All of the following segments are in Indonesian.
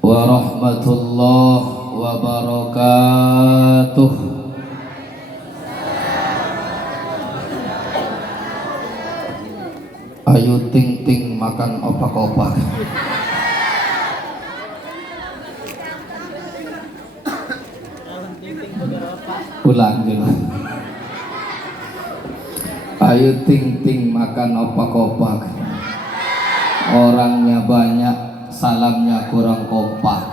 warahmatullahi wabarakatuh. Ayo ting ting makan opak-opak. Ulang dulu. Ayo ting ting makan opak-opak. Orangnya banyak, salamnya kurang kompak.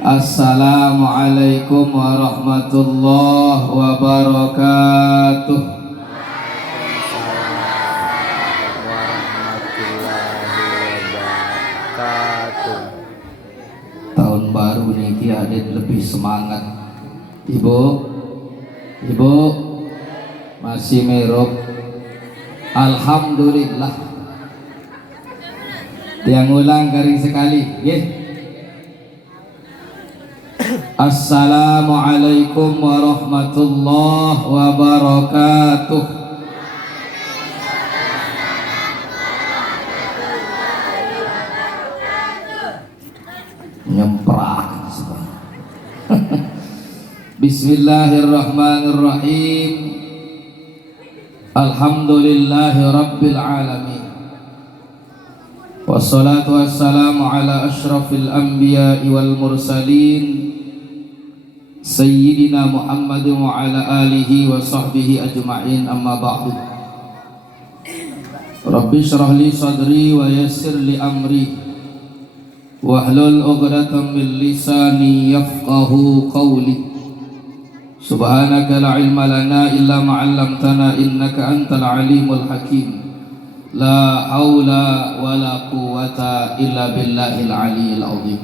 Assalamualaikum warahmatullahi wabarakatuh. Tahun baru nih adik lebih semangat. Ibu masih merok. Alhamdulillah. Yang ulang garing sekali, yeah. Assalamualaikum warahmatullahi wabarakatuh. Nyemprak. Bismillahirrahmanirrahim. Alhamdulillahi rabbil alamin. Wassalatu wassalamu ala ashrafil anbiya'i wal mursalin Sayyidina Muhammadin wa ala alihi wa sahbihi ajma'in, amma ba'du. Rabbi syrah li sadri wa yassir li amri wahlul 'uqdatam min lisani yafqahu qawli. Subhanaka la ilma lana illa ma 'allamtana innaka antal alimul hakim. La haula wa la quwwata illa billahil aliyyil azim.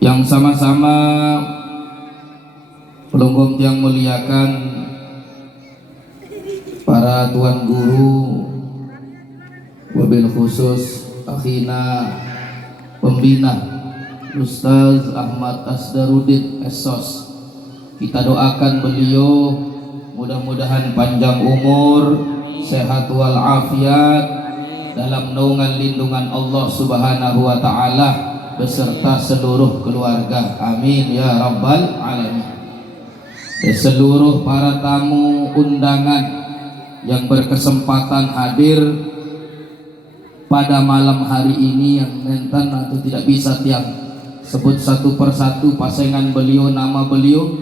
Yang sama-sama pelonggong yang muliakan, para tuan guru, wabil khusus akhina pembina Ustaz Ahmad Asdaruddin Essos. Kita doakan beliau mudah-mudahan panjang umur, sehat walafiat, dalam naungan lindungan Allah Subhanahu wa taala beserta seluruh keluarga. Amin ya rabbal alamin. Dan seluruh para tamu undangan yang berkesempatan hadir pada malam hari ini, yang menten atau tidak bisa tiang sebut satu persatu pasangan beliau, nama beliau,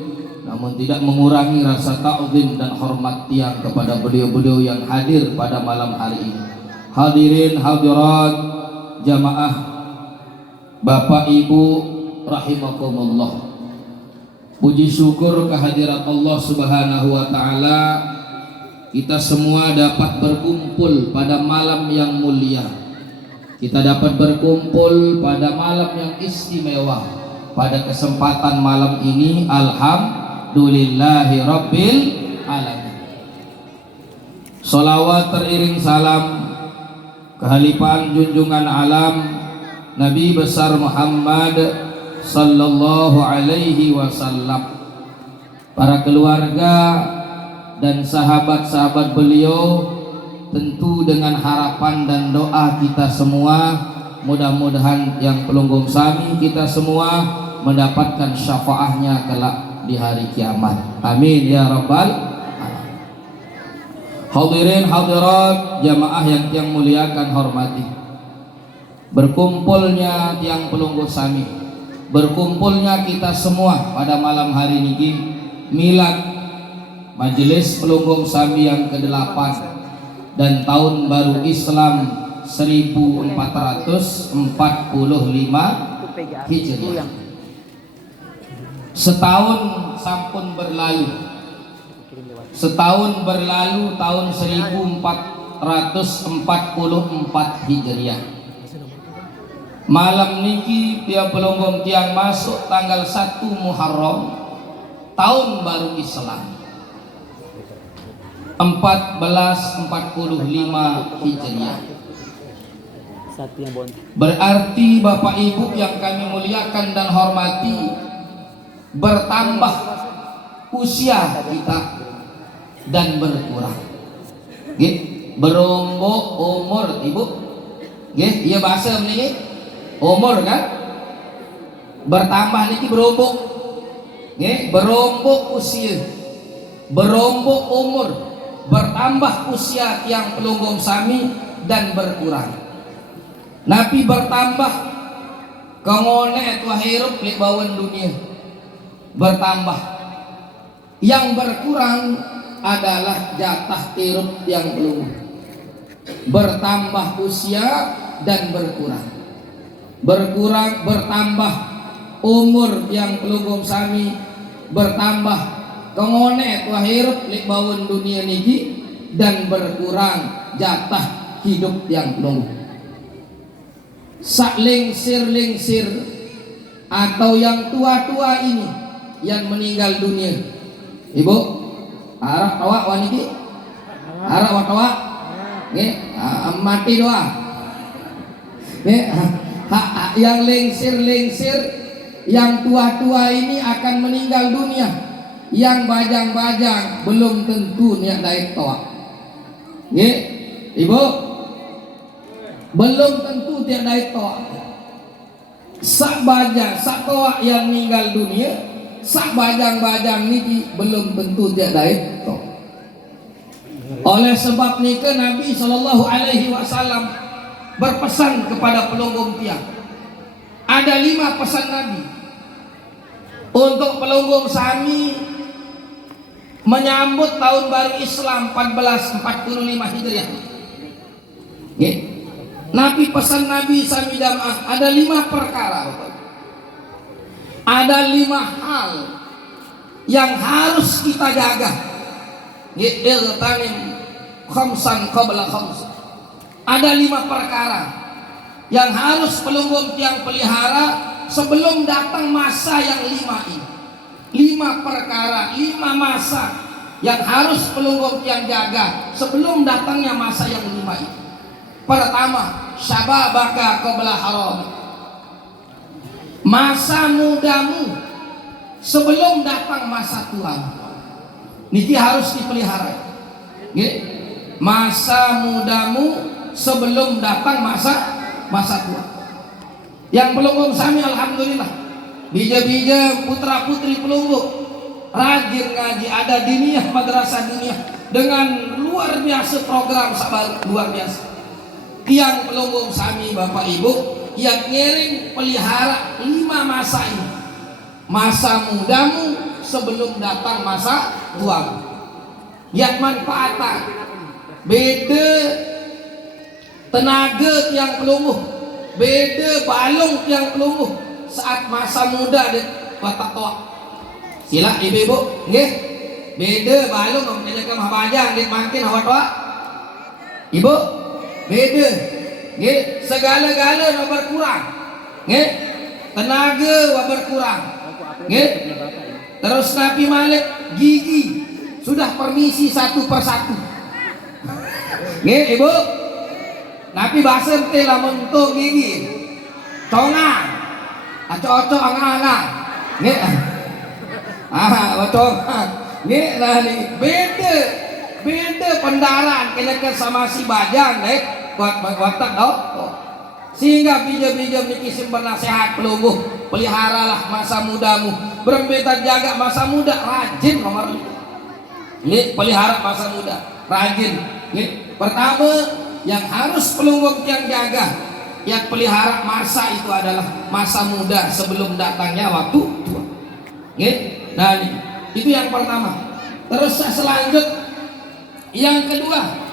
namun tidak mengurangi rasa ta'zim dan hormat tiang kepada beliau-beliau yang hadir pada malam hari ini. Hadirin hadirat jamaah Bapak Ibu rahimakumullah. Puji syukur kehadirat Allah Subhanahu wa taala, kita semua dapat berkumpul pada malam yang mulia. Kita dapat berkumpul pada malam yang istimewa. Pada kesempatan malam ini, alhamdulillahi rabbil alamin. Salawat teriring salam kehalifahan junjungan alam Nabi besar Muhammad sallallahu alaihi wasallam, para keluarga dan sahabat-sahabat beliau, tentu dengan harapan dan doa kita semua, mudah-mudahan yang pelunggung sami kita semua mendapatkan syafaatnya kelak di hari kiamat. Amin ya rabbal alamin. Hadirin hadirat jamaah yang tiang muliakan hormati, berkumpulnya tiang pelungguh sami, berkumpulnya kita semua pada malam hari ini milad majelis pelungguh sami yang ke-8 dan tahun baru Islam 1445 Hijriah. Setahun sampun berlalu, setahun berlalu tahun 1444 Hijriah. Malam niki tiap pelonggong tiang masuk tanggal 1 Muharram, tahun baru Islam 1445 Hijriah. Berarti Bapak Ibu yang kami muliakan dan hormati, bertambah usia kita dan berkurang. Berombok umur Ibu Nggih, iya bahasa mriki umur kan bertambah niki berombok. Nggih, berombok usia, berombok umur, bertambah usia yang pelunggong sami dan berkurang. Nabi bertambah kengone tua hirup li bawan dunia bertambah. Yang berkurang adalah jatah hirup yang pelunggong. Bertambah usia dan berkurang, bertambah umur yang pelunggong sami, bertambah kengone tua hirup li bawan dunia niki, dan berkurang jatah hidup yang pelunggong. Sak lingsir atau yang tua-tua ini yang meninggal dunia, ibu arah tawa waniki arah watawa mati doa yang lingsir yang tua-tua ini akan meninggal dunia. Yang bajang-bajang belum tentu niat daik toa, ibu belum tentu dia daik toa. Sak bajang sak toa yang meninggal dunia, sak bajang-bajang ini belum tentu dia daik toa. Oleh sebab nikah Nabi Shallallahu Alaihi Wasallam berpesan kepada pelunggong tiang. Ada 5 pesan Nabi untuk pelunggong sami menyambut tahun baru Islam 1445 Hijriah. Nabi pesan Nabi sami jamaah ada 5 perkara, ada 5 hal yang harus kita jaga. Iltanim khamsan qabla khams. Ada 5 perkara yang harus pelunggong tiang pelihara sebelum datang masa yang 5 ini. 5 perkara, 5 masa yang harus pelunggong tiang jaga sebelum datangnya masa yang 5 ini. Pertama, syababaka qabla haram. Masa mudamu sebelum datang masa tuamu. Niki harus dipelihara. Masa mudamu sebelum datang masa tua. Yang pelunggong sami alhamdulillah, bija-bija putra putri pelunggong rajin ngaji, ada diniyah madrasah diniyah dengan luar biasa, program sabar luar biasa. Tiang pelunggong sami bapak ibu yang ngiring pelihara 5 masa ini. Masa mudamu sebelum datang masa tuamu. Yang manfaatan beda tenaga tiang pelungguh, beda balung tiang pelungguh saat masa muda dia watak tua. Sila ibu-ibu nggih, beda balung menjaga mahbajang dia makin awak tua. Ibu beda nggih, segala-gala no berkurang nggih, tenaga wa berkurang nggih. Terus Nabi Malik gigi sudah permisi satu persatu nggih ibu. Nabi bahasa telah mentuk gigi tongang acok-acok angang-angang nggih tongang nggih. Nah ini beda pendaraan kena sama si bajang buat watak sehingga bija-bija niki simpen nasihat pelungguh, peliharalah masa mudamu, berembeta jaga masa muda, rajin nomor ini pelihara masa muda rajin. Pertama yang harus pelunggong yang jaga, yang pelihara masa itu adalah masa muda sebelum datangnya waktu tua. Nah itu yang pertama. Terus selanjut yang kedua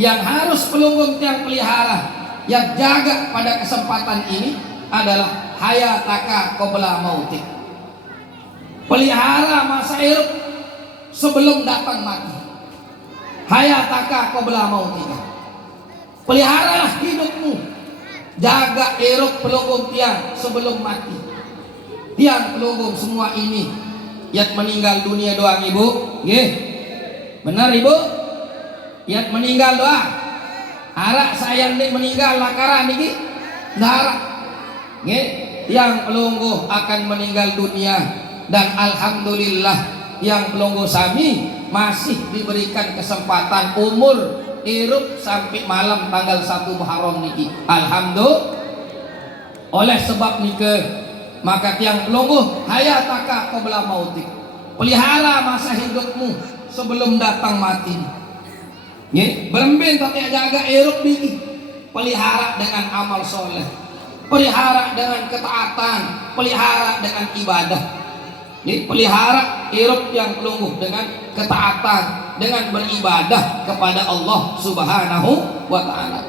yang harus pelunggong yang pelihara, yang jaga pada kesempatan ini adalah hayataka qabla mautik. Pelihara masa hidup sebelum datang mati. Hayataka qabla mautika. Peliharalah hidupmu, jaga hidup pelunggong tiang sebelum mati. Tiang pelunggong semua ini yang meninggal dunia doang ibu, nggih. Benar ibu? Yang meninggal doang. Arak sayang nih meninggal lakaran niki darah nggih. Yang pelungguh akan meninggal dunia, dan alhamdulillah yang pelungguh sami masih diberikan kesempatan umur hirup sampai malam tanggal 1 Muharram niki. Alhamdulillah. Oleh sebab nike maka tiang pelungguh hayataka qabla mautik. Pelihara masa hidupmu sebelum datang mati. Nggih, berembin tapi jaga hirup niki. Pelihara dengan amal soleh, pelihara dengan ketaatan, pelihara dengan ibadah. Jadi pelihara hirup yang pelungguh dengan ketaatan, dengan beribadah kepada Allah Subhanahu wa Ta'ala.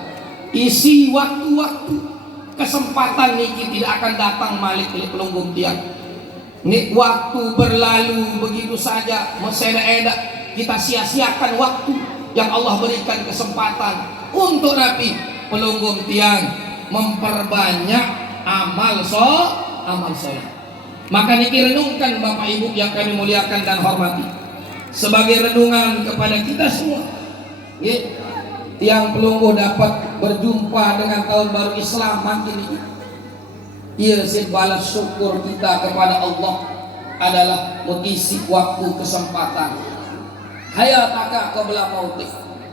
Isi waktu-waktu kesempatan niki tidak akan datang malik pelungguh tiang. Ini waktu berlalu begitu saja, meseda-eda. Kita sia-siakan waktu yang Allah berikan kesempatan untuk Nabi pelungguh tiang memperbanyak amal soleh. Maka niki renungkan Bapak Ibu yang kami muliakan dan hormati, sebagai renungan kepada kita semua. Tiang pelungguh dapat berjumpa dengan tahun baru Islam makin ini. Ia balas syukur kita kepada Allah adalah mengisi waktu kesempatan. Hayataka qabla mautik.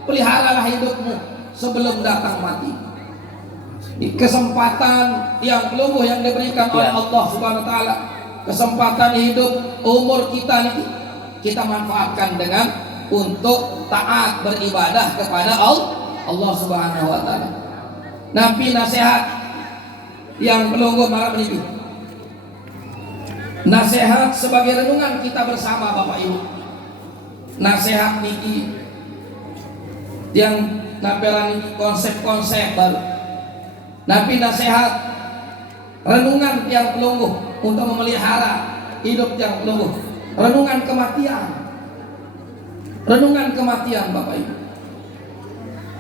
Peliharalah hidupmu sebelum datang mati. Kesempatan yang pelungguh yang diberikan oleh Allah Subhanahu wa Ta'ala, kesempatan hidup umur kita ini kita manfaatkan dengan untuk taat beribadah kepada Allah Subhanahu wa Ta'ala. Nabi nasihat yang pelungguh malam ini, nasihat sebagai renungan kita bersama Bapak Ibu. Nasihat niki yang nampilkan konsep-konsep baru. Nabi nasihat renungan yang pelungguh untuk memelihara hidup yang pelungguh. Renungan kematian. Renungan kematian Bapak Ibu.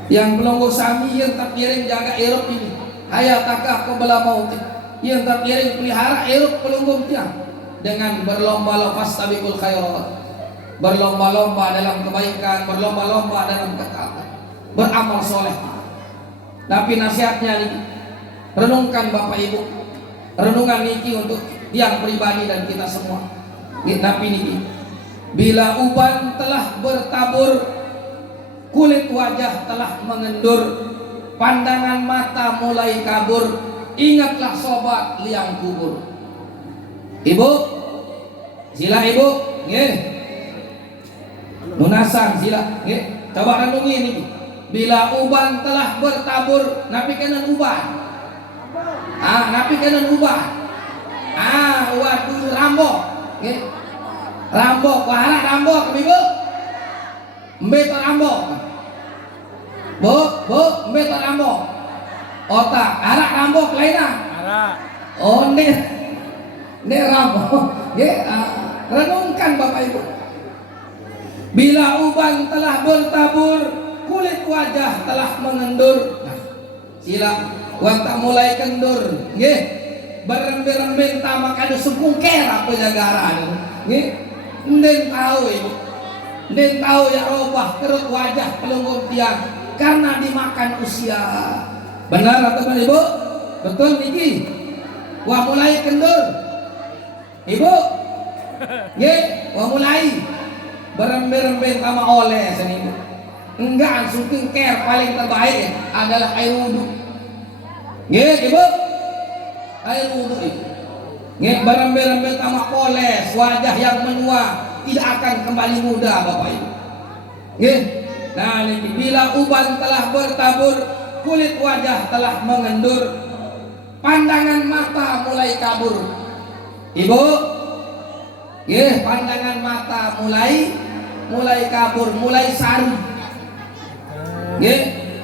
Yang pelungguh sami yang terpiring jaga hirup ini. Hayataka qabla mautik. Yang terpiring pelihara hirup pelungguh tiang dengan berlomba-lomba fastabiqul khairat. Berlomba-lomba dalam kebaikan, berlomba-lomba dalam ketaatan, beramal soleh. Tapi nasihatnya ini, renungkan Bapak Ibu, renungan niki untuk yang pribadi dan kita semua. Nabi niki, bila uban telah bertabur, kulit wajah telah mengendur, pandangan mata mulai kabur, ingatlah sobat liang kubur. Ibu, sila Ibu, nggih. Nunasan sila, nggih. Coba renungi ini. Bila uban telah bertabur, napi kanan uban. Napi kanan uban. Waduh rambo, nggih. Rambo, kuara rambo Ibu. Mbeto rambo. Bu, mbeto rambo. Otak, arak rambo lainnya. Arak. Oh, ne rambo. Nggih, renungkan Bapak Ibu. Bila uban telah bertabur, kulit wajah telah mengendur. Sila wanta mulai kendur, nggih. Berembin-embin tamak ada sepungker apa jagaran. Nggih. Nden tahu Ibu. Nden tahu ya robah kerut wajah pelungguh tiang karena dimakan usia. Benar atau benar Ibu? Betul niki. Wah mulai kendur. Ibu. Nggih, wah mulai berembin-embin sama oleh seni. Enggak, syuting care paling terbaik adalah air wudhu. Nggih, Ibu. Air wudhu itu. Nggih, berembin-embin sama poles, wajah yang menua tidak akan kembali muda Bapak Ibu. Nggih. Nah, ini bila uban telah bertabur, kulit wajah telah mengendur, pandangan mata mulai kabur. Ibu, nggih, pandangan mata mulai kabur, mulai saru. Nggih.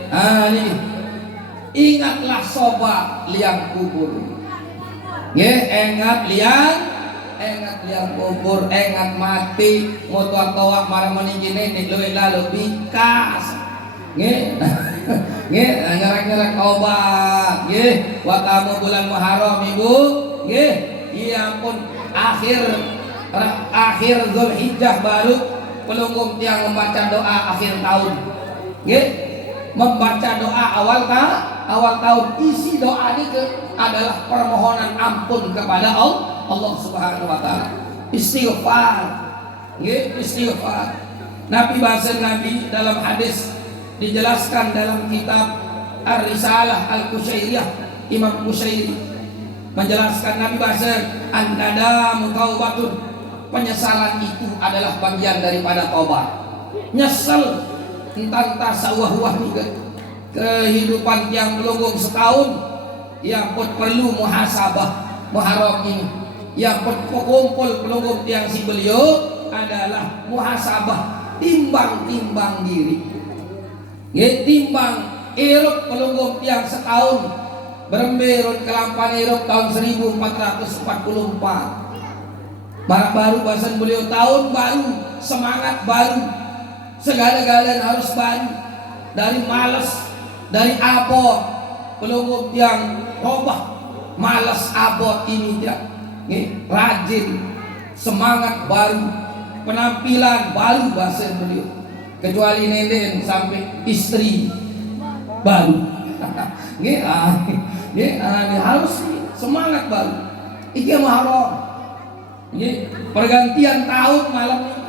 Ini. Ingatlah sobat liang kubur. Nggih, ingat liang kubur, ingat mati, moto-toa marah meninggi nenek lalu bikas. Nggih. Nggih, ngerek-ngerek obat. Nggih, watamu bulan Muharram Ibu. Nggih. Ya ampun, akhir Zulhijjah baru pelungguh tiang membaca doa akhir tahun. Nggih. Membaca doa awal tahun. Isi doa ini adalah permohonan ampun kepada Allah Subhanahu wa Ta'ala. Istighfar. Nggih, istighfar. Nabi bahasa Nabi dalam hadis dijelaskan dalam kitab Ar-Risalah Al-Qusyairiyah. Imam Qusyairi menjelaskan Nabi bahasa an-nadamu taubatun, penyesalan itu adalah bagian daripada taubat. Nyesel entah sawah-wah kehidupan yang belum setahun yang perlu muhasabah muharram ini, yang kumpul pelunggung yang si beliau adalah muhasabah, timbang diri, timbang iruk pelunggung yang setahun beremberun kelampan iruk tahun 1444. Marak baru bahasan beliau, tahun baru, semangat baru, segala-galanya harus baru. Dari malas, dari abot pelunggung yang robah, malas abot ini tidak, rajin, semangat baru, penampilan baru bahasa beliau. Kecuali nenek sampai istri baru. Harus semangat baru. Iki Muharram. Pergantian tahun malam ini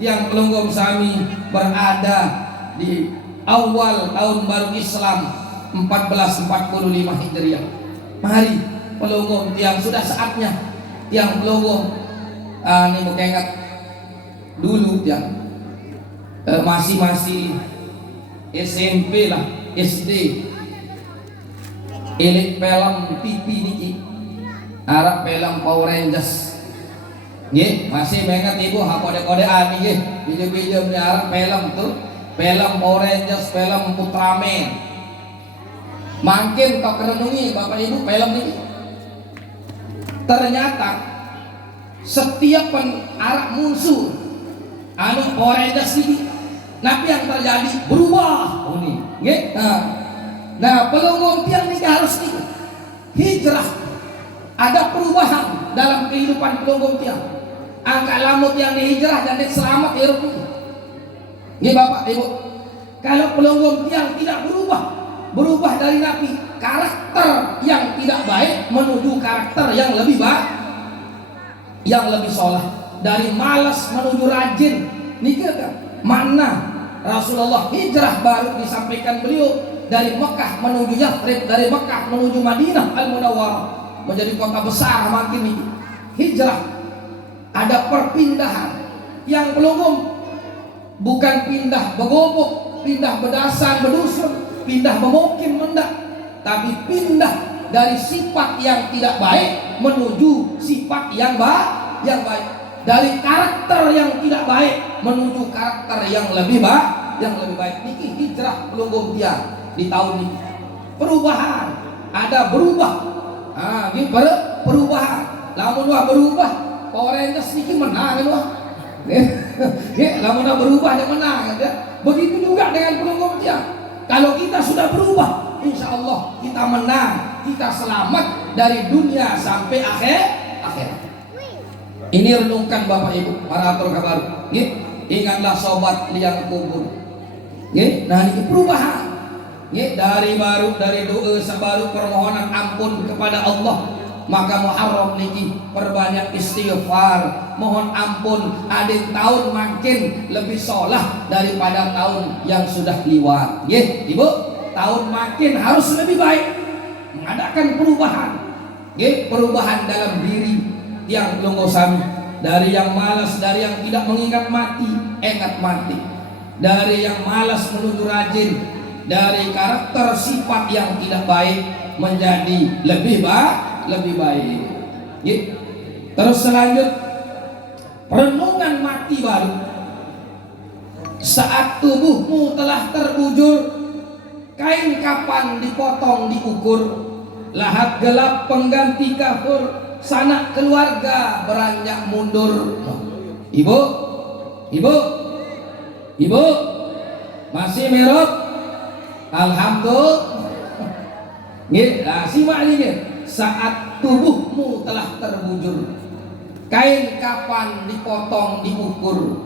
yang pelunggung sami berada di awal tahun baru Islam 1445 Hijriah. Mari pelunggung yang sudah saatnya, yang pelunggung ini mau ingat dulu yang masih SMP lah, SD, elit film TV niki Arab film Power Rangers. Masih mengingat ibu kode-kodean nih, video-video di Arab film tuh, film Power Rangers, film Ultraman. Makin kau kerenungi bapak ibu film ini. Ternyata setiap Arab musuh anu Power Rangers ini, nabi yang terjadi berubah. Nah pelunggung tiang ini harus hijrah. Ada perubahan dalam kehidupan pelunggung tiang. Angkat lamut yang dihijrah dan selamat hirup ini. Bapak ibu, kalau pelunggung tiang tidak berubah dari nabi, karakter yang tidak baik menuju karakter yang lebih baik, yang lebih soleh, dari malas menuju rajin. Nih kan mana Rasulullah hijrah baru disampaikan beliau dari Mekah menuju Yathrib, dari Mekah menuju Madinah Al-Munawwarah, menjadi kota besar makin ini. Hijrah, ada perpindahan yang pelunggung bukan pindah begobok, pindah berdasar berdusun, pindah memukim mendak, tapi pindah dari sifat yang tidak baik menuju sifat yang baik, dari karakter yang tidak baik menuju karakter yang lebih baik. Niki hijrah pelunggung dia di tahun ini. Perubahan, ada berubah. Ini perubahan. Lamun wah berubah, Power Rangers niki menang wah. Lamun wah berubah dia menang. Begitu juga dengan pelunggung dia. Kalau kita sudah berubah, insya Allah kita menang, kita selamat dari dunia sampai akhirat. Ini renungkan Bapak Ibu, para atur kabar. Ingatlah sobat liang kubur. Nah ini perubahan. Dari doa sebaru permohonan ampun kepada Allah, maka Muharram niki perbanyak istighfar, mohon ampun. Ada tahun makin lebih sholah daripada tahun yang sudah liwat. Ibu, tahun makin harus lebih baik, mengadakan perubahan. Perubahan dalam diri yang pelunggung sami, dari yang malas, dari yang tidak mengingat mati, ingat mati, dari yang malas menuju rajin, dari karakter sifat yang tidak baik menjadi lebih baik. Terus selanjut renungan mati baru. Saat tubuhmu telah terbujur, kain kapan dipotong diukur, lahat gelap pengganti kafur, sanak keluarga beranjak mundur. Ibu masih merot? Alhamdulillah. Nah, simak ini. Saat tubuhmu telah terbujur, kain kapan dipotong diukur.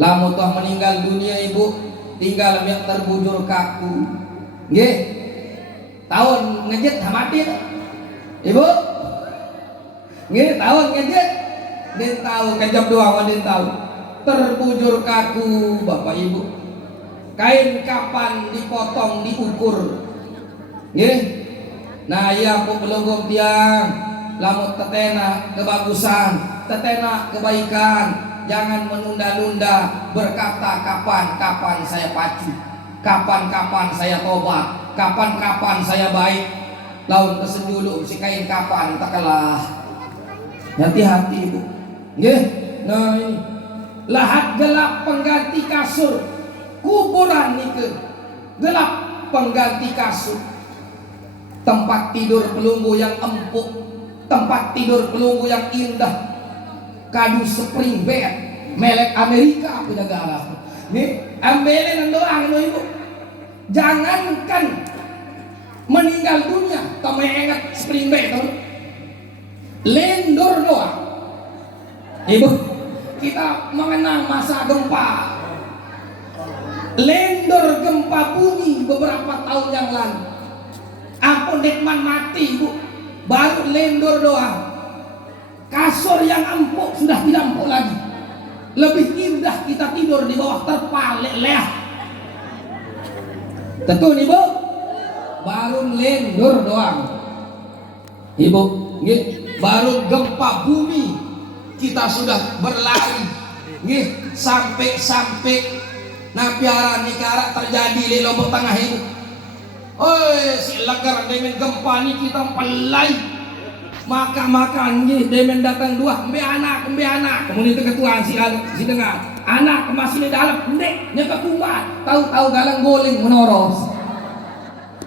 Lamun toh meninggal dunia ibu, tinggal yang terbujur kaku. Tahun ngejet mati ibu. Tahun ngejet din tahu kejam doang din tahu. Terbujur kaku Bapak Ibu. kain kapan dipotong diukur nggih. Nah iya aku pelunggum tiang lamun tetena kebagusan, tetena kebaikan, jangan menunda-nunda berkata kapan-kapan saya pacu, kapan-kapan saya tobat, kapan-kapan saya baik. Laun kesenjulu si kain kapan tak kalah. Hati-hati ibu nggih. Nah ini lahat gelap pengganti kasur, kuburan nike gelap pengganti kasur. Tempat tidur pelunggu yang empuk, tempat tidur pelunggu yang indah, kadu spring bed melek Amerika punya negara nih, ambilin doang lo ibu. Jangankan meninggal dunia kamu ingat spring bed kamu lendur doang ibu. Kita mengenang masa gempa, lendur gempa bumi beberapa tahun yang lalu. Ampun Dekman mati ibu, baru lendur doang. Kasur yang empuk sudah tidak empuk lagi. Lebih indah kita tidur di bawah terpal leah. Tentu ibu, baru lendur doang ibu nggih. Baru gempa bumi kita sudah berlari nggih, sampai napiara nikara terjadi di Lombok Tengah ibu. Oi si lagar demen gempa ni kita pelai maka nggih demen datang dua embe anak kemudian itu ketua si dengar anak masih di dalam ndek nya kekumat tahu galang goling menoros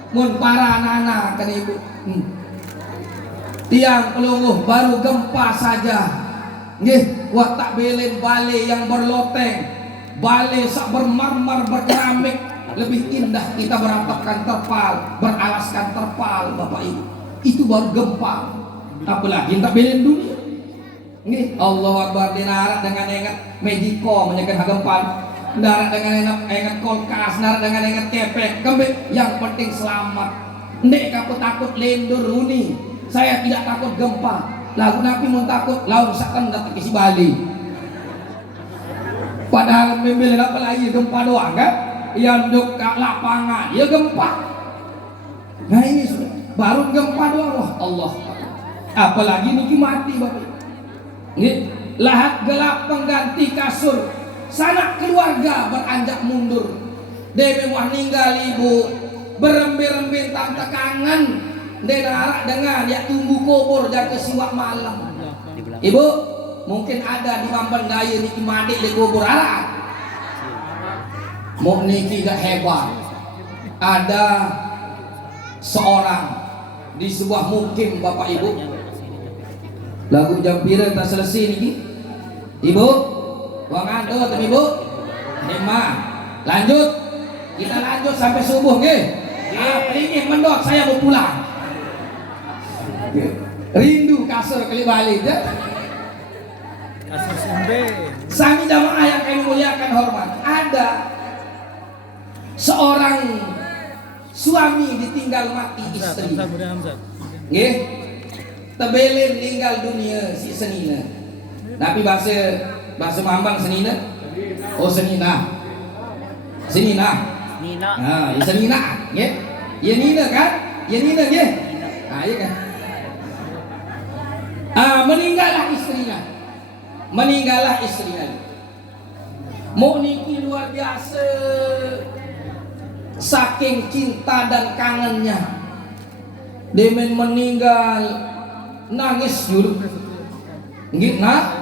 mun para anak kan ibu. Tiang pelunguh baru gempa saja nggih watak belen bale yang berloteng, bale sak bermarmar berkeramik. Lebih indah kita beratapkan terpal, beralaskan terpal bapak ibu. Itu baru gempa. Apalagi tak belen dunia nggih. Allah Akbar dinarak dengan ingat Magicom menyekan gempa, darat dengan ingat kulkas, darat dengan ingat kepek kembe. Yang penting selamat. Ndek kamu takut lendur runi, saya tidak takut gempa. Lagu nabi mun takut laut sakan datang ke si Bali. Padahal memilih apa lagi gempa doang kan? Yang duk ke lapangan ya gempa. Nah ini sudah baru gempa doang. Wah Allah, apalagi niki mati bapak nggih. Lahat gelap pengganti kasur, sanak keluarga beranjak mundur. Deme wah ninggal ibu berembe-rembe tante kangen dengar dengan ya tunggu kubur jaga siwak malam. Ibu mungkin ada di Mamban Gaya niki mati di kubur alat. Mau niki gak hebat. Ada seorang di sebuah mukim bapak ibu. Lagu jampiran tak selesai niki. Ibu, wangan do tapi ibu. Lima. Lanjut. Kita lanjut sampai subuh nggih. Ini mendok saya mau pulang. Rindu kasur kali balik ya. Kasur sumbe. Sami jamaah yang kami muliakan hormat. Ada seorang suami ditinggal mati istri. Nggih. Tebelen meninggal dunia si senina. Tapi bahasa Mambang senina. Oh senina. Senina. Nina. Nah, ya senina, nggih. Ya nina kan? Ya nina nggih. Nah, iya kan. Meninggallah istrinya. Mau niki luar biasa. Saking cinta dan kangennya, demen meninggal nangis dulu. Nggih, nah.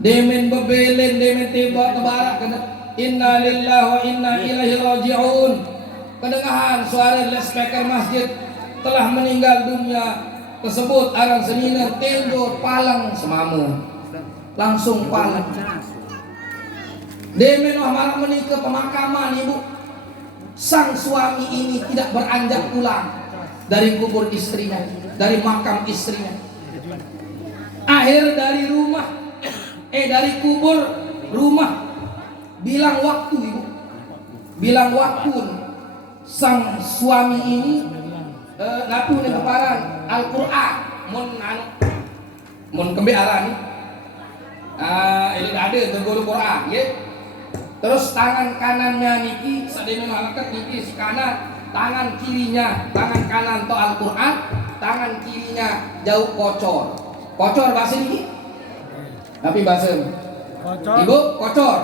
Demen bebelen, demen tiba kebarak kena inna lillahi wa inna ilaihi raji'un. Kedengaran suara speaker masjid telah meninggal dunia tersebut arang senina tenjor palang semama. Langsung palang. Demen marak menikah pemakaman ibu. Sang suami ini tidak beranjak pulang dari kubur istrinya, dari makam istrinya. Akhir dari dari kubur rumah bilang waktu ibu, bilang waktu. Sang suami ini ngaku nih keparan Al-Quran mun kembe arani ini ada tenggoro Quran ya. Terus tangan kanannya niki sadene ngalaket niki si kanan, tangan kirinya, tangan kanan to Al-Qur'an, tangan kirinya jauh kocor. Kocor bahasa niki? Tapi bahasa Kocor. Ibu kocor.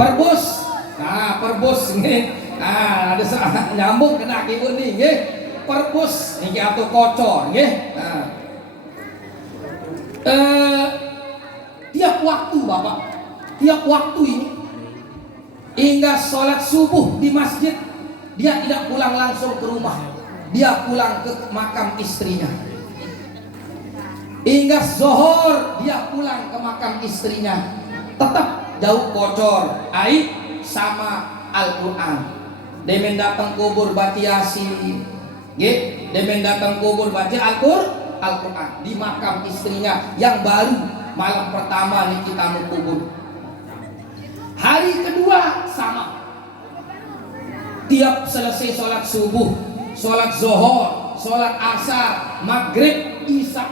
Perbus. Nah, perbus nggih. Nah, ada nyambung kena ibu nih nggih. Perbus niki atau kocor nggih. Nah. Tiap waktu Bapak, tiap waktu ini hingga sholat subuh di masjid, dia tidak pulang langsung ke rumah, dia pulang ke makam istrinya. Hingga zuhur dia pulang ke makam istrinya, tetap jauh kocor aib sama Al-Quran. Demen datang kubur baca Yasin, demen datang kubur baca Al-Quran di makam istrinya yang baru malam pertama nih kita mau kubur. Hari kedua sama, tiap selesai sholat subuh, sholat zuhur, sholat asar, maghrib, isya,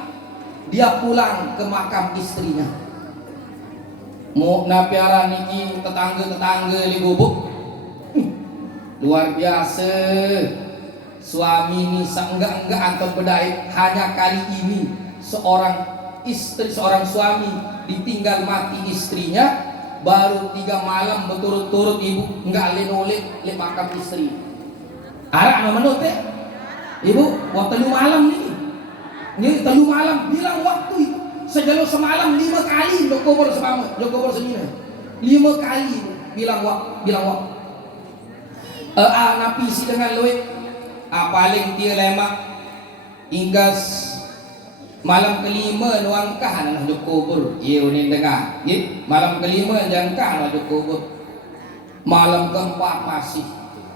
dia pulang ke makam istrinya. Mau napiara niki tetangga li gubuk. Luar biasa. Suami ini seenggak-enggak atau bedai, hanya kali ini seorang istri, seorang suami ditinggal mati istrinya, baru 3 malam berturut-turut ibu enggak lenolek le makam istri. Arak menurut ibu, waktu 3 malam nih. Ini 3 malam bilang waktu itu sejauh semalam 5 kali lo kubur semama, lo kubur semina. 5 kali bilang waktu. Napi si dengan loe, paling dia lemak hingga malam kelima nuangkah nak lo kubur. Iya unin dengar, malam kelima jangkah nak lo kubur. Malam keempat masih,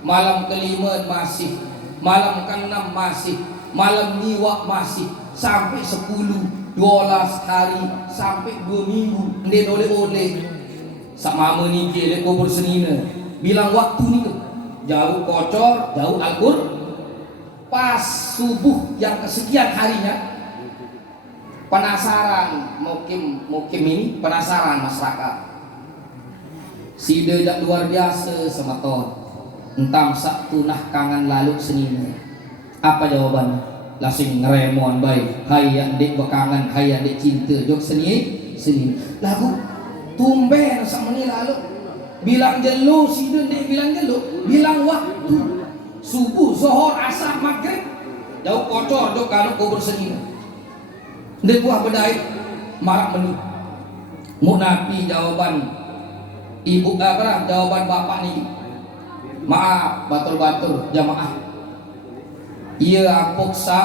malam kelima masih, malam keenam masih, malam niwak masih, sampai 10, 12 hari, sampai 2 minggu ndek oleh sama mama ni dia kubur senina. Bilang waktu ni tu jauh kocor, jauh Al-Qur'an. Pas subuh yang kesekian harinya, penasaran mukim ini, penasaran masyarakat. Si dedak luar biasa sama Tuhan. Entam sak tunah kangen lalu senina. Apa jawabannya? Langsung ngeremon baik. Hai dek bekangan, hai dek cinta. Jok seni. Lagu tumben sak menit lalu. Bilang jelo si dek bilang jelo, bilang waktu subuh, zuhur, asar, maghrib. Jauh kocor jok kalau kubur senina. Dek buah bedai marak menu. Mu nabi jawaban ibu jawaban bapak nih. Maaf batur-batur jamaah. Iya apoksa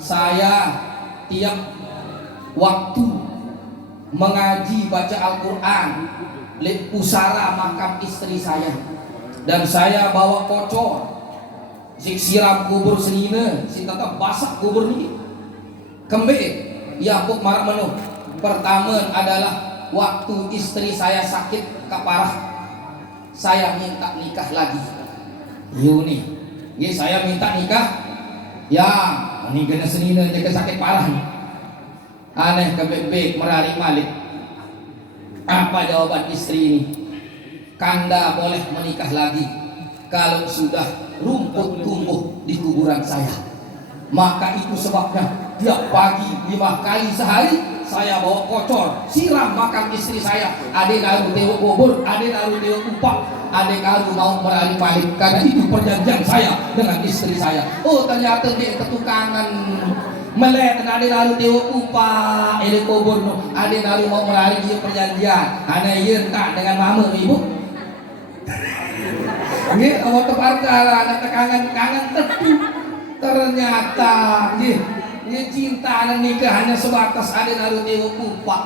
saya tiap waktu mengaji baca Al-Quran lek pusara makam istri saya, dan saya bawa kocor siram kubur senina, si tetap basah kubur ni kembe. Ya apok marak menu. Pertama adalah waktu istri saya sakit kaparah, saya minta nikah lagi. Yuni, ya saya minta nikah. Ya, ini kena senina jaga sakit parah nih. Aneh kebebek merari malik. Apa jawaban istri ini? Kanda boleh menikah lagi kalau sudah rumput tumbuh di kuburan saya. Maka itu sebabnya tiap pagi 5 kali sehari saya bawa kocor siram makam istri saya. Ade naruh tewok kubur, ade naruh tewok upah, ade kalau mau merali balik, karena itu perjanjian saya dengan istri saya. Oh ternyata dia ketukangan melek, ade naruh tewok upah, ade kubur, ade naruh mau merali dia perjanjian. Ane iya tak dengan mama ibu. Ini awak teparka anak kangen tetu. Ternyata ini cinta dan nikah hanya sebatas ada naruh dewa kupak.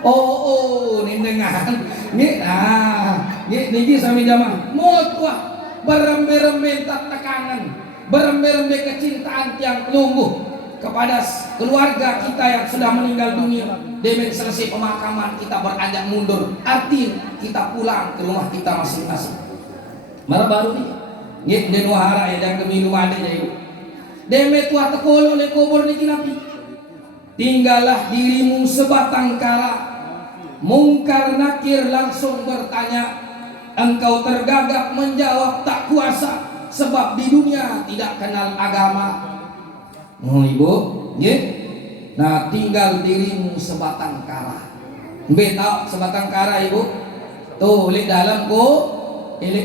Oh, ini dengar. Ini sami jamaah. Mutuah berembe-rembe tak tekanan, berembe-rembe kecintaan yang lumbuh kepada keluarga kita yang sudah meninggal dunia. Demi selesai pemakaman kita beranjak mundur. Arti kita pulang ke rumah kita masing-masing. Mara baru ni, den wahara ya dan kemilu ada ya. Deme tua tekolo le kubur ni kinapi. Tinggallah dirimu sebatang kara Mungkar nakir langsung bertanya, engkau tergagap menjawab tak kuasa, sebab di dunia tidak kenal agama. Oh ibu, ya? Nah tinggal dirimu sebatang kara. Ibu tahu sebatang kara ibu? Tuh lihat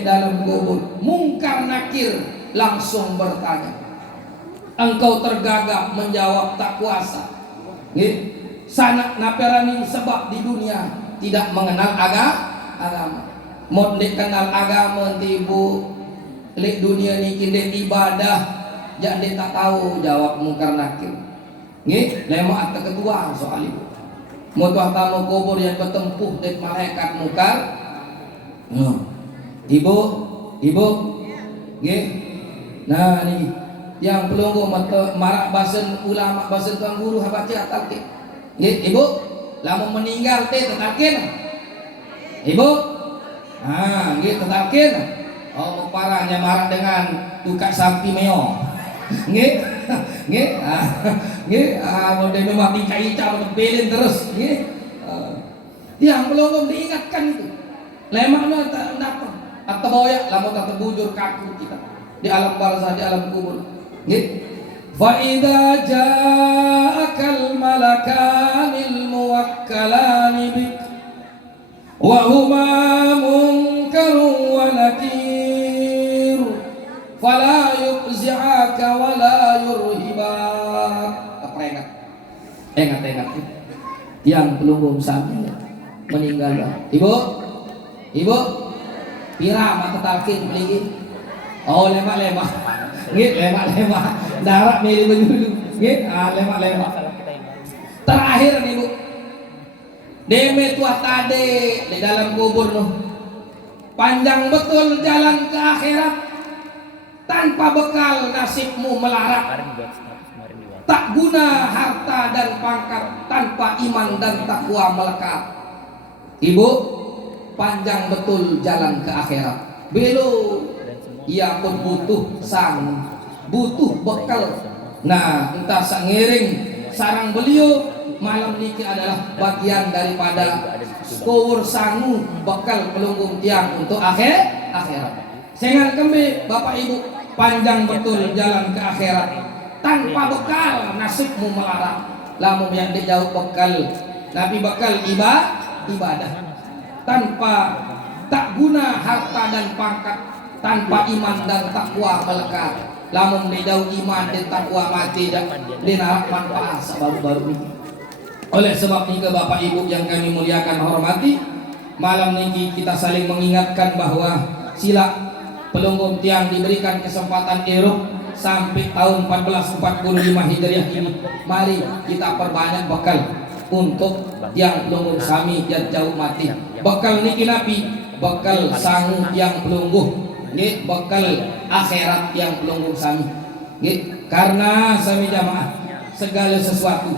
dalam kubur. Mungkar nakir langsung bertanya, engkau tergagap menjawab tak kuasa. Ya? Sanak naperani sebab di dunia tidak mengenal agama. Mau kenal agama tibu lek dunia ni kini ibadah jadi tak tahu jawab mungkar nakir. Nggih, lemak atau ketua soal itu. Mau tamu kubur yang bertempuh dek malaikat mungkar. Ibu, nggih. Nah ni yang pelunggu marak basen ulama basen tuan guru habaca talqin. Nggih, ibu, lamun meninggal teh tetakin. Ibu, nggih tetakin. Oh, parahnya marah dengan tukak sapi meo. Nggih, nggih, nggih, mau dia memang ica-ica belin terus, nggih. Yang belum diingatkan itu. Lemaknya tak dapat. Atau boyak, lamun tak terbujur kaku kita di alam barzah, di alam kubur. Nggih. فَإِذَا جَاءَكَ الْمَلَكَانِ الْمُوَكَّلَانِ بِكَ وَهُمَا مُنكَرٌ وَنَكِيرٌ فَلَا يُفْزِعَكَ وَلَا يُرْهِبَكَ. Apa ingat yang belum sami meninggal. Ibu pira mata talqin beli. Oh lemak nggih, lemak darah milih menyulu nggih, lemak terakhir nih Bu, deme tua tade di dalam kubur noh, panjang betul jalan ke akhirat, tanpa bekal nasibmu melarat, tak guna harta dan pangkat, tanpa iman dan takwa melekat. Ibu, panjang betul jalan ke akhirat, belum. Ia pun butuh sang, butuh bekal. Nah, entah sangiring sarang beliau malam niki adalah bagian daripada skor sangu bekal pelunggung tiang untuk akhirat. Sengan kembe Bapak Ibu, panjang betul jalan ke akhirat, tanpa bekal nasibmu melarat. Lamun yang dijauh bekal, Nabi bekal ibadah, tanpa tak guna harta dan pangkat, tanpa iman dan takwa melekat. Lamun dijauh iman dan takwa mati dan dinarak manfaat baru-baru ini. Oleh sebab ini ke Bapak Ibu yang kami muliakan hormati, malam ini kita saling mengingatkan bahwa sila pelunggung tiang diberikan kesempatan eruk sampai tahun 1445 Hijriah ini. Mari kita perbanyak bekal untuk tiang pelunggung sami yang jauh mati. Bekal niki nabi, bekal sangu yang pelungguh, nggih, bekal akhirat yang pelungguh sami. Nggih, karena sami jamaah segala sesuatu,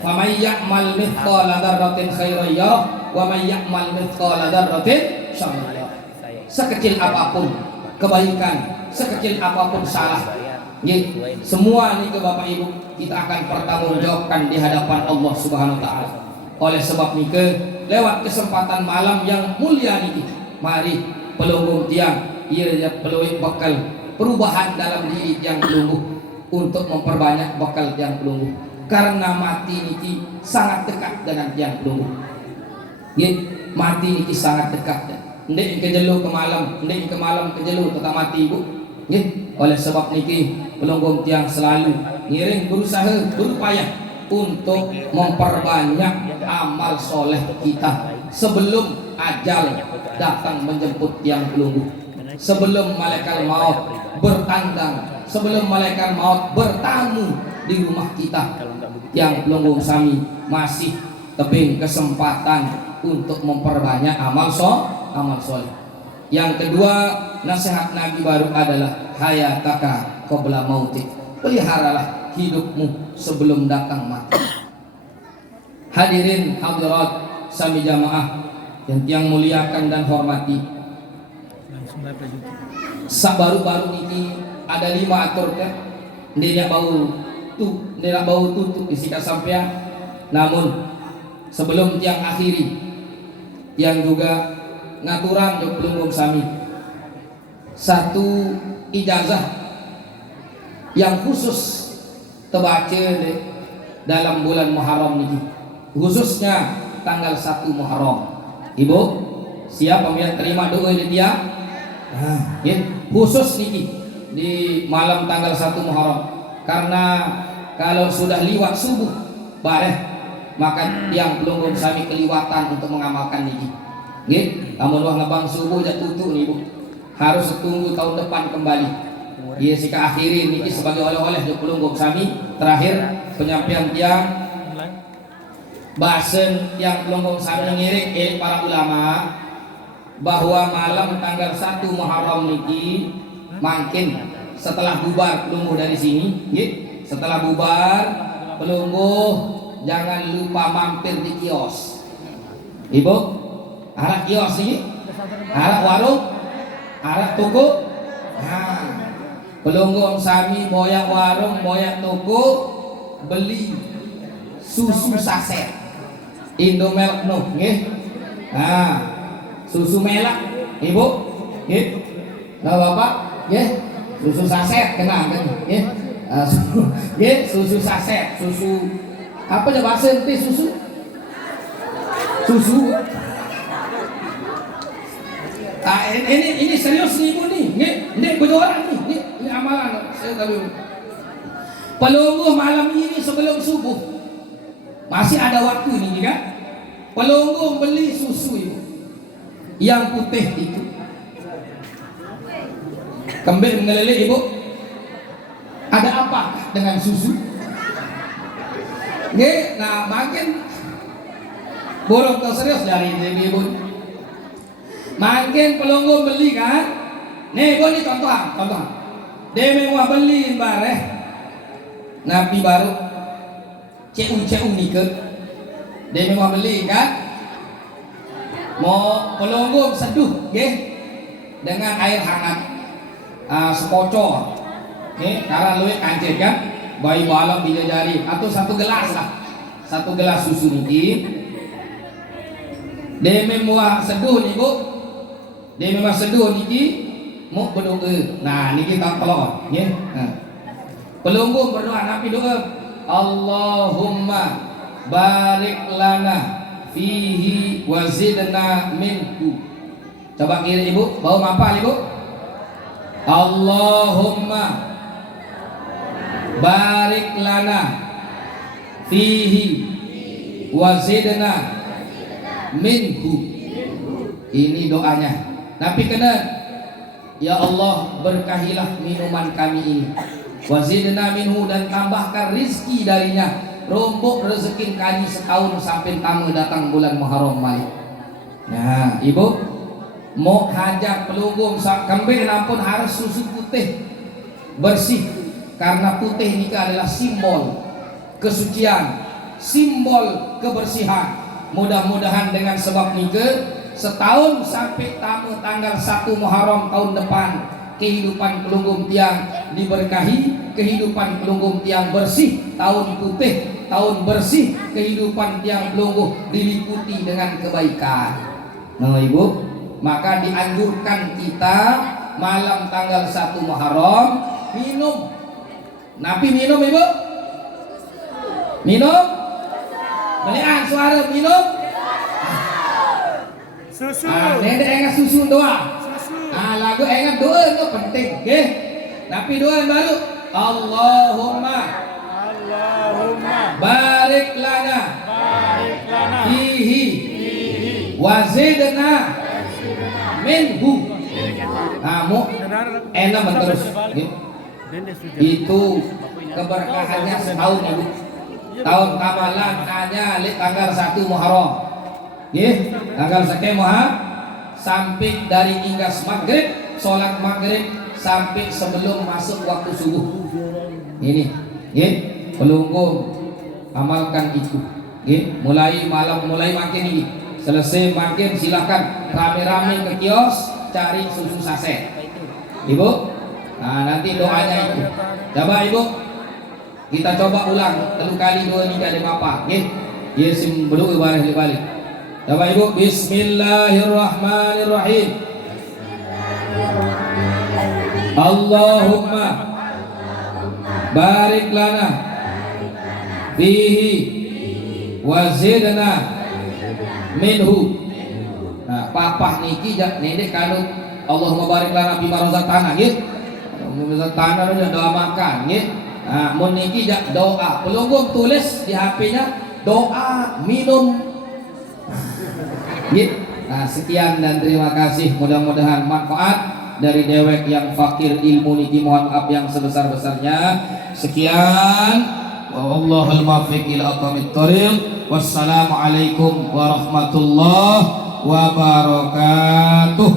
faman ya'mal mithqala dzarratin khairan yarah wa man ya'mal mithqala dzarratin syarran yarah. Sekecil apapun kebaikan, sekecil apapun salah, nggih, semua ini ke Bapak Ibu kita akan pertanggungjawabkan di hadapan Allah Subhanahu wa taala. Oleh sebab nike lewat kesempatan malam yang mulia ini, mari pelunggung tiang ia peluit bekal perubahan dalam diri yang pelungguh untuk memperbanyak bekal yang pelungguh, karena mati niki sangat dekat dengan yang pelungguh. Nggih, mati niki sangat dekat. Ndek kejelu ke malam, ndek ke malam kejelu tetap mati Ibu. Nggih, oleh sebab niki pelunggung tiang selalu ngiring berusaha berupaya untuk memperbanyak amal soleh kita sebelum ajal datang menjemput tiang pelungguh, sebelum malaikat maut bertandang, sebelum malaikat maut bertamu di rumah kita. Yang pelunggung sami masih tebing kesempatan untuk memperbanyak amal soleh. Yang kedua, nasihat Nabi baru adalah hayataka qabla mautik. Peliharalah hidupmu sebelum datang mati. Hadirin hadirat sami jamaah yang muliakan dan hormati, baru-baru ini ada 5 atur kan, dia bau tutup isi sampean. Namun sebelum tiang akhiri yang juga ngaturan jok pelunggung sami satu ijazah yang khusus terbaca dalam bulan Muharram ini, khususnya tanggal 1 Muharram. Ibu siap pemilik terima doa ini dia khusus niki di malam tanggal 1 Muharram, karena kalau sudah liwat subuh bareh maka tiang pelunggung sami keliwatan untuk mengamalkan niki. Nggih, amun wah ngabang subuh ja tutup nih Bu. Harus tunggu tahun depan kembali. Iya sika akhirin niki sebagai oleh-oleh di pelunggung sami. Terakhir penyampaian tiang bahasan yang pelunggung sami ngirik para ulama bahwa malam tanggal 1 Muharram niki makin setelah bubar pelungguh dari sini, nggih. Setelah bubar pelungguh jangan lupa mampir di kios. Ibu, arah kios ini, arah warung, arah toko. Nah, pelungguh sami boyak warung, boyak toko, beli susu saset, Indomilk noh, nggih. Nah, susu melak, ibu, nggih. Nah bapak, nggih, susu saset, kenal kan, nggih. Susu saset, susu apa ya bahasa ente susu ini serius nih Bu nih, ini kejuaraan nih, ini amalan saya tahu. Pelungguh malam ini sebelum subuh masih ada waktu ini kan, pelungguh beli susu itu yang putih itu kembali mengeleleh ibu. Ada apa dengan susu? Nggih, nah makin borong tuh serius dari ibu. Makin pelungguh beli kan? Nih, ini contoh. Demi mau beli bareh, napi baru, cu nike. Demi mau beli kan? Mau pelungguh seduh, nggih, dengan air hangat, sekocor. Nih, karena lu kancet kan? Bayi balok dijajari atau satu gelas susu niki demi muah seduh nih Bu, demi muah seduh niki mau berdoa. Nah niki tak pelok ya. Pelungguh berdoa nabi doa Allahumma barik lana fihi wazidna minhu. Coba kiri ibu, bau apa ibu? Allahumma barik lana fihi wazidna minhu. Ini doanya. Tapi kena ya Allah berkahilah minuman kami ini, wazidna minhu, dan tambahkan rizki darinya, rombok rezeki kami setahun sampai tamu datang bulan Muharram balik. Nah ibu mau hajat pelunggung kembali nampun harus susu putih bersih, karena putih ini adalah simbol kesucian, simbol kebersihan. Mudah-mudahan dengan sebab nikah setahun sampai tamu tanggal 1 Muharram tahun depan kehidupan pelunggung tiang diberkahi, kehidupan pelunggung tiang bersih, tahun putih, tahun bersih, kehidupan tiang pelunggung diliputi dengan kebaikan. Nah ibu, maka dianjurkan kita malam tanggal 1 Muharram minum. Napi minum ibu? Minum? Belian suara minum? Susu. Nenek enggak susu doa. Lagu enggak doa itu penting, oke? Napi doa yang baru. Allahumma barik lana fihi wazidna minhu. Kamu enak terus. Itu keberkahannya setahun ibu. Tahun kamalan hanya tanggal 1 Muharram. Tanggal 1 Muharram sampai dari inggas maghrib, sholat maghrib sampai sebelum masuk waktu subuh. Ini, pelunggung amalkan itu. Mulai malam, mulai makin ini, selesai makin silakan rame-rame ke kios cari susu saset. Ibu. Nah nanti doanya itu. Coba ibu, kita coba ulang 3 kali 2 3 5 apa? Yesim berdoa balik. Bapak Ibu, bismillahirrahmanirrahim. Allahumma barik lana fihi wa zidna minhu. Nah, papah niki jak nede kanut Allahumma barik lana bima razaqtana nggih. Razaqtana doa makan nggih. Nah, mun niki jak doa. Pelunggung tulis di HP-nya doa minum. Nggih. Nah, sekian dan terima kasih. Mudah-mudahan manfaat dari dewek yang fakir ilmu niki, mohon maaf yang sebesar-besarnya. Sekian, wallahul muwaffiq ila aqwamit thoriq. Wassalamualaikum warahmatullahi wabarakatuh.